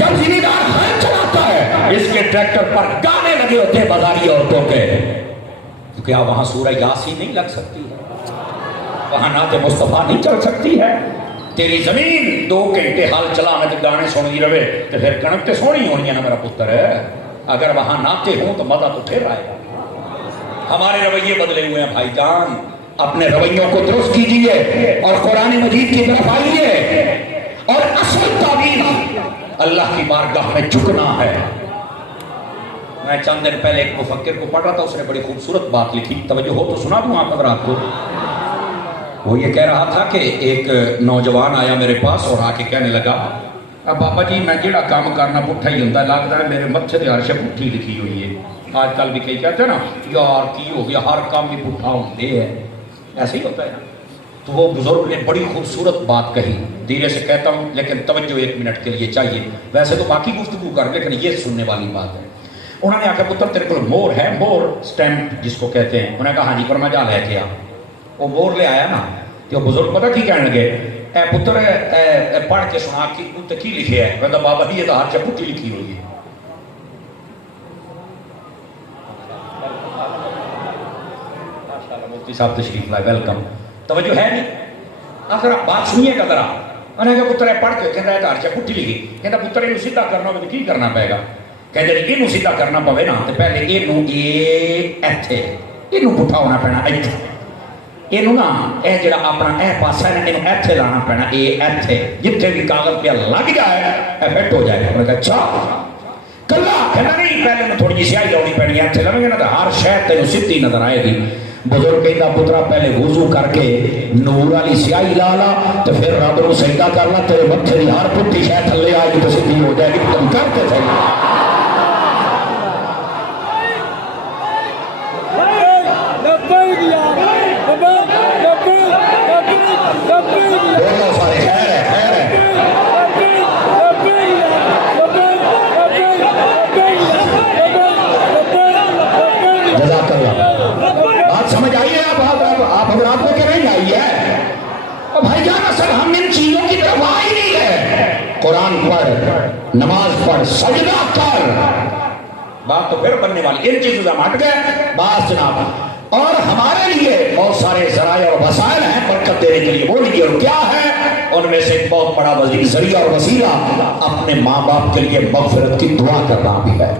جب زمیندار ہل چلاتا ہے اس کے ٹریکٹر پر گانے لگے ہوتے ہیں بازاری عورتوں کے، تو کیا وہاں سورہ یاسین نہیں لگ سکتی ہے؟ وہاں نعت مصطفیٰ نہیں چل سکتی ہے؟ تیری زمین 2 گھنٹے ہل چلانے تے گانے سنی رہے تو پھر کنک تے سونی ہونی ہے نا میرا پتر ہے۔ اگر وہاں ناتے ہوں تو مزہ تو پھر آئے گا۔ ہمارے رویے بدلے ہوئے ہیں بھائی جان، اپنے رویوں کو درست کیجئے اور قرآن مجید کی طرف آئیے، اور اصل تعبیر اللہ کی بارگاہ میں جھکنا ہے۔ میں چند دن پہلے ایک مفکر کو پڑھ رہا تھا، اس نے بڑی خوبصورت بات لکھی، توجہ ہو تو سنا دوں آپ حضرات کو۔ وہ یہ کہہ رہا تھا کہ ایک نوجوان آیا میرے پاس اور آ کے کہنے لگا، اب بابا جی میں جڑا کام کرنا پٹھا ہی ہوتا ہے، لگتا ہے میرے متھے تے ہر شے پٹھی لکھی ہوئی ہے۔ آج کل بھی کئی کہتے ہیں نا یار کی ہو گیا، ہر کام بھی پٹھا ہوتے ہے، ایسے ہی ہوتا ہے نا۔ تو وہ بزرگ نے بڑی خوبصورت بات کہی، دھیرے سے کہتا ہوں لیکن توجہ 1 منٹ کے لیے چاہیے، ویسے تو باقی گفتگو کر لیکن یہ سننے والی بات ہے۔ انہوں نے آ کے پتر تیرے کو مور ہے، مور سٹیمپ جس کو کہتے ہیں؟ انہوں نے کہا ہاں جی، پر میں جا لے کے آ۔ وہ مور لے آیا نا، تو بزرگ پتہ کی کہنے لگے، اے پتر پڑھ کے سنا کہ کی لکھے ہے؟ میں کہا بابا جی یہ تو ہر چپٹی لکھی ہوئی ہے۔ مفتی صاحب تشریف لائے، ویلکم۔ توجہ ہے نہیں؟ ذرا بات سنیے گا ذرا۔ انہوں نے کہا پتر پڑھ کے کہنا ہے تو ہر چپٹی لکھی، کہتا پتر یہ سیدھا کرنا ہوگا تو کی کرنا پائے گا؟ کہتے ہیں یہ سیدھا کرنا پوے نا تو پہلے یہ ایتھے یہ پٹھا ہونا پینا، ایتھے یہ نا اے جڑا اپنا اے پاسا ہے نا یہ ایتھے لانا پینا، یہ ایتھے جتنے بھی کاغذ پہ لگ جائے اے فٹ ہو جائے گا۔ انہوں نے کہا اچھا کلا کہنا نہیں، پہلے میں تھوڑی جی سیاہی لاؤنی پینی ہے، ایتھے لویں گے نا تو ہر شے تینوں سیدھی نظر آئے گی۔ بزرگ کہتا پترا پہلے وضو کر کے نور والی سیاہی لا لا تو پھر رب نو سجدہ کر لا، تیرے متھے دی ہر پٹھی شے تھلے آئے گی تو سیدھی ہو جائے گی۔ تم کرتے صحیح سمجھ آئی ہے؟ آپ حضرات کو کہ نہیں آئی ہے؟ اور بھائی جان اصل ہم ان چیزوں کی طرف آئی نہیں ہے۔ قرآن پڑھ، نماز پڑھ، سجدہ کر، بات تو پھر بننے والی۔ ان چیزوں سے ہم ہٹ گئے بس جناب۔ اور ہمارے لیے بہت سارے ذرائع اور وسائل ہیں برکت دینے کے لیے، وہ لیے اور کیا ہے؟ ان میں سے ایک بہت بڑا ذریعہ اور وسیلہ اپنے ماں باپ کے لیے مغفرت کی دعا کرنا بھی ہے۔